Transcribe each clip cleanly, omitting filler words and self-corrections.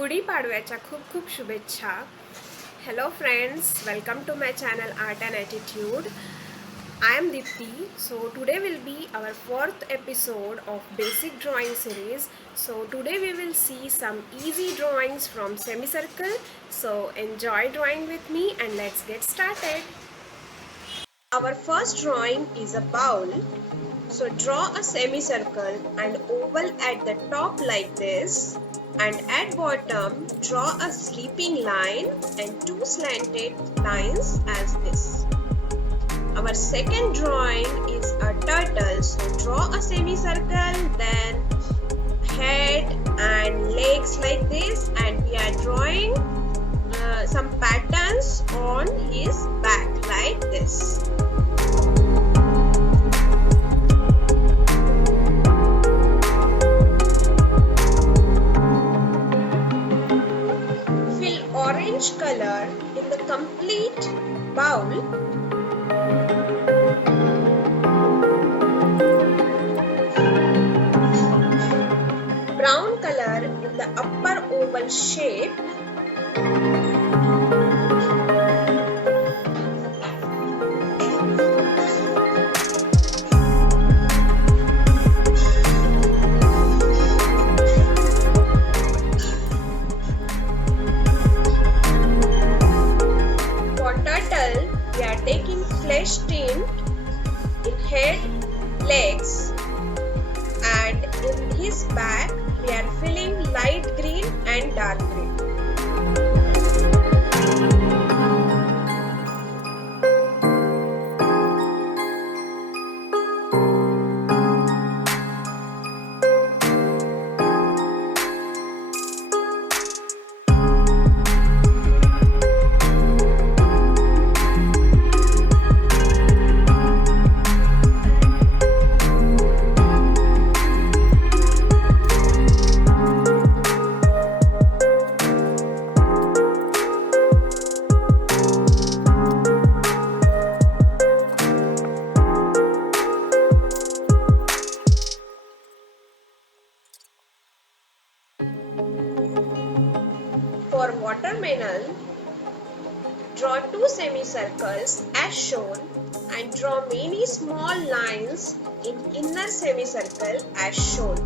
गुढीपाडव्याच्या खूप खूप शुभेच्छा. Hello friends, welcome to my channel Art and Attitude. I am Dipti. So today will be our fourth episode of basic drawing series. So today we will see some easy drawings from Semicircle. So enjoy drawing with me and let's get started. Our first drawing is a bowl. So draw a semicircle and oval at the top like this, and at bottom draw a sleeping line and two slanted lines as this. Our second drawing is a turtle. So draw a semicircle, then head and legs like this, and we are drawing some patterns on his back like this. Orange color in the complete bowl. Brown color in the upper oval shape. We are taking flesh tint in head, legs, and in his back we are filling light green and dark green. For watermelon, draw two semicircles as shown and draw many small lines in inner semicircle as shown.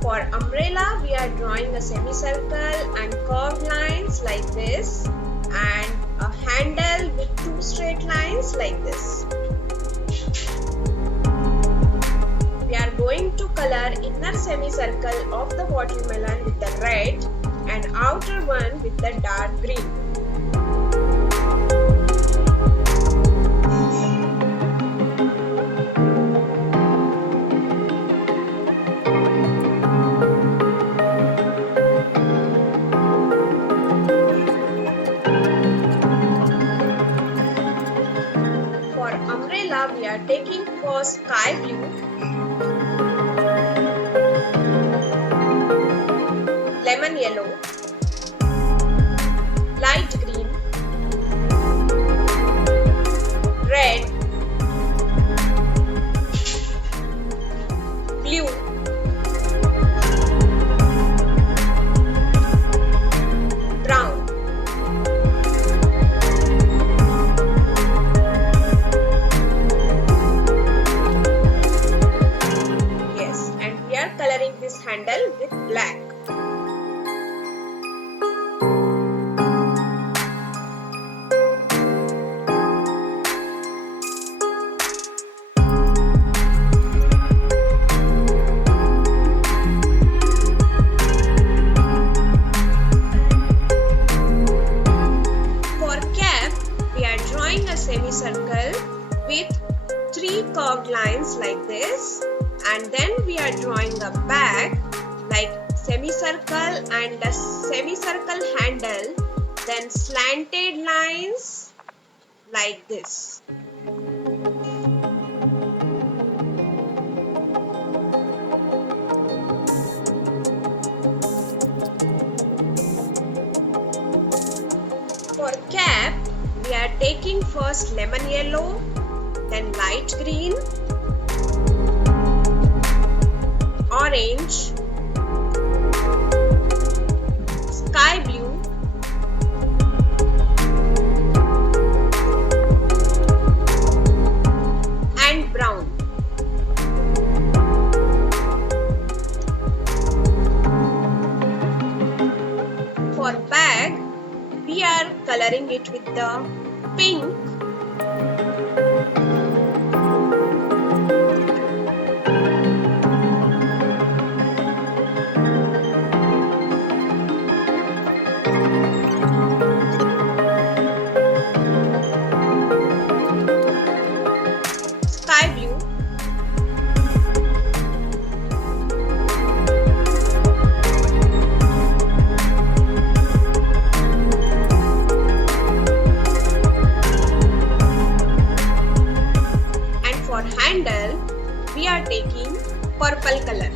For umbrella, we are drawing a semicircle and curved lines like this, and a handle with two straight lines like this. We are going to color inner semicircle of the watermelon with the red and outer one with the dark green. For umbrella, we are taking first sky blue, lemon yellow, light green, red, blue, brown. Yes, and we are coloring this handle with black. Semicircle with three curved lines like this, and then we are drawing a back like semicircle and a semicircle handle, then slanted lines like this. For cap, we are taking first lemon yellow, then light green, orange, sky coloring it with the pink. Sky blue. For handle, we are taking purple color.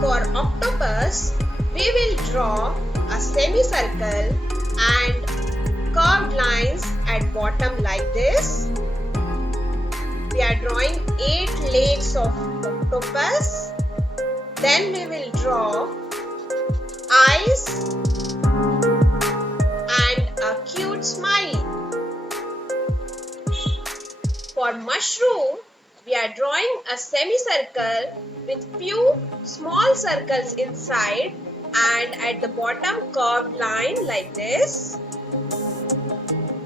For octopus, we will draw a semicircle and curved lines at bottom like this. We are drawing 8 legs of octopus. Then we will draw eyes and a cute smile. For mushroom, we are drawing a semicircle with few small circles inside and at the bottom curved line like this.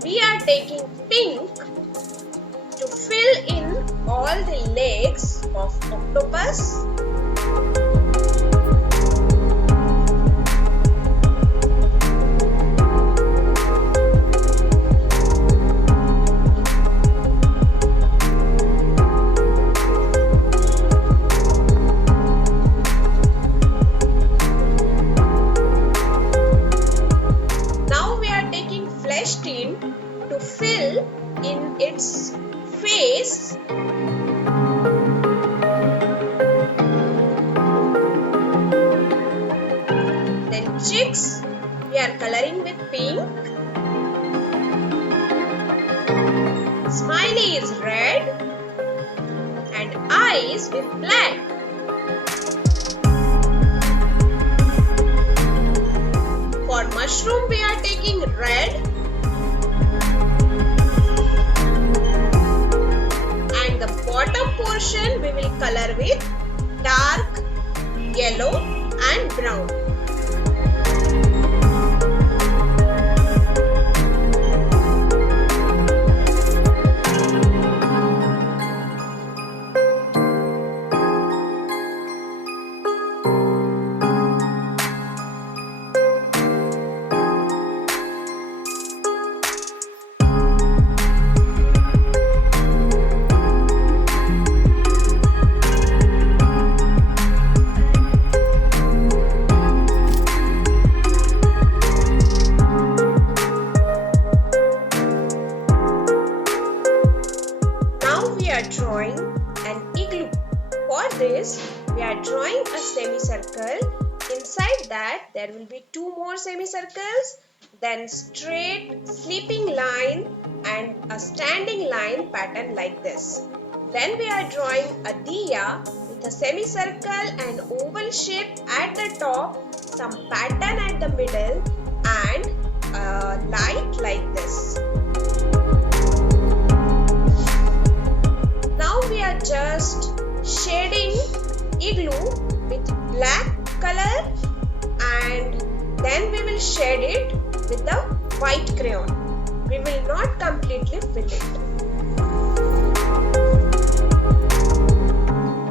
We are taking pink to fill in all the legs of octopus. Now we are taking flesh tint to fill in its face. Then cheeks we are coloring with pink. Smiley is red and eyes with black. For mushroom we are taking red and the bottom portion we will color with dark yellow and brown. Drawing an igloo. For this, we are drawing a semicircle. Inside that, there will be 2 more semicircles, then straight sleeping line and a standing line pattern like this. Then we are drawing a diya with a semicircle and oval shape at the top, some pattern at the middle and a light like this. Now we are just shading igloo with black color and then we will shade it with the white crayon. We will not completely fill it.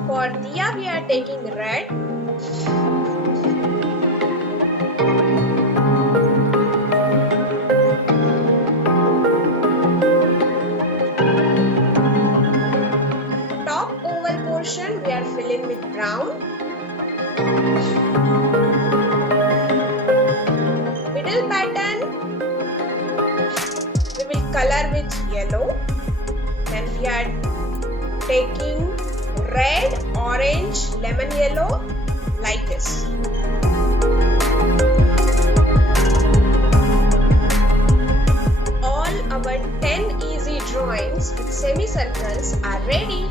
For diya we are taking red. Top oval portion we are filling with brown. Middle pattern we will color with yellow. Then we are taking red, orange, lemon yellow like this. All our 10 easy drawings with semicircles are ready.